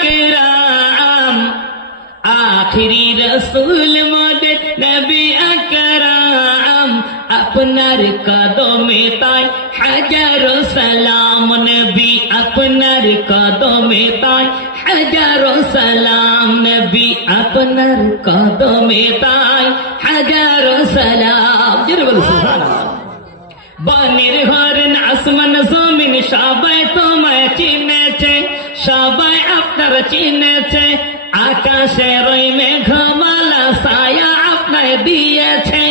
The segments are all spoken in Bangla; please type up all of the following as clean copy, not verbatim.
আকরাম আখিরি রসুল মোদের নবী আকরাম আপনার কদমে তাই হাজারো সালাম নবী আপনার কদমে তাই হাজারো সালাম নবী আপনার কদমে তাই হাজারো সালাম জোরে বলো সুবহানাল্লাহ বানের হরন আসমান জমিন সবাই তোমায় চিনেছে সবাই আপনার চিনেছে আকাশে রই মেঘমালা ছায়া আপনার দিয়েছে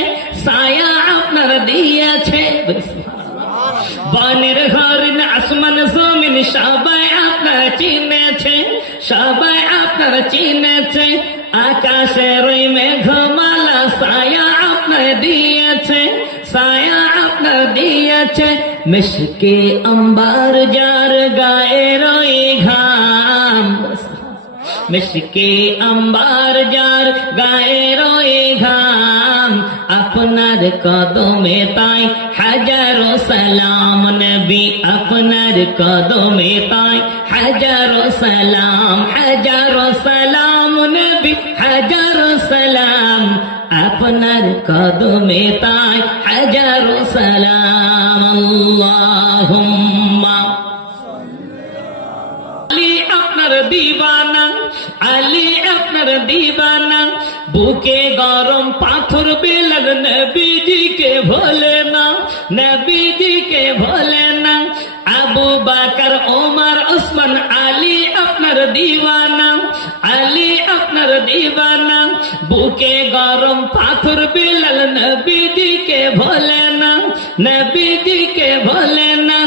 ছায়া আপনার দিয়েছে বানের হরন আসমান জমিন সবাই আপনার চিনেছে সবাই আপনার চিনেছে আকাশে রই মেঘমালা ছায়া আপনার দিয়েছে ছায়া আপনার দিয়েছে মিশকে অম্বার যার গায়ে রই ঘাম মিশকে অম্বার যার গায়ে রই ঘাম আপনার কদমে তাই হাজারো সালাম নবী আপনার কদমে তাই হাজারো সালাম নবী হাজারো সালাম আপনার কদমে তাই হাজারো সালাম আল্লাহুম্মা আলী আপনার দিবানা আলী আপনার দিবানা বুকে গরম পাথর বেলার নবীজিকে ভোলে না নবীজিকে ভোলে না আবু বকর ওমর ওসমান আলী আপনার দিবানা আলী আপনার দিবানা বুকে গরম পাথর বেলাল নবীজিকে ভোলে না নবীজিকে ভোলে না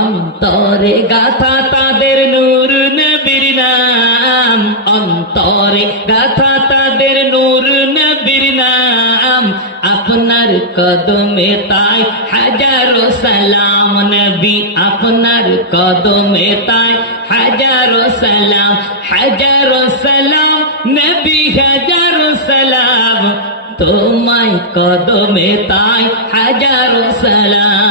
অন্তরে গাথা তাদের নূর নবীর নাম অন্তরে গাথা তাদের নূর নবীর নাম আপনার কদমে তাই হাজারো সালাম নবী আপনার কদমে তাই হাজারো সালাম নবী হাজারো সালাম তোমায় কদমে তাই হাজারো সালাম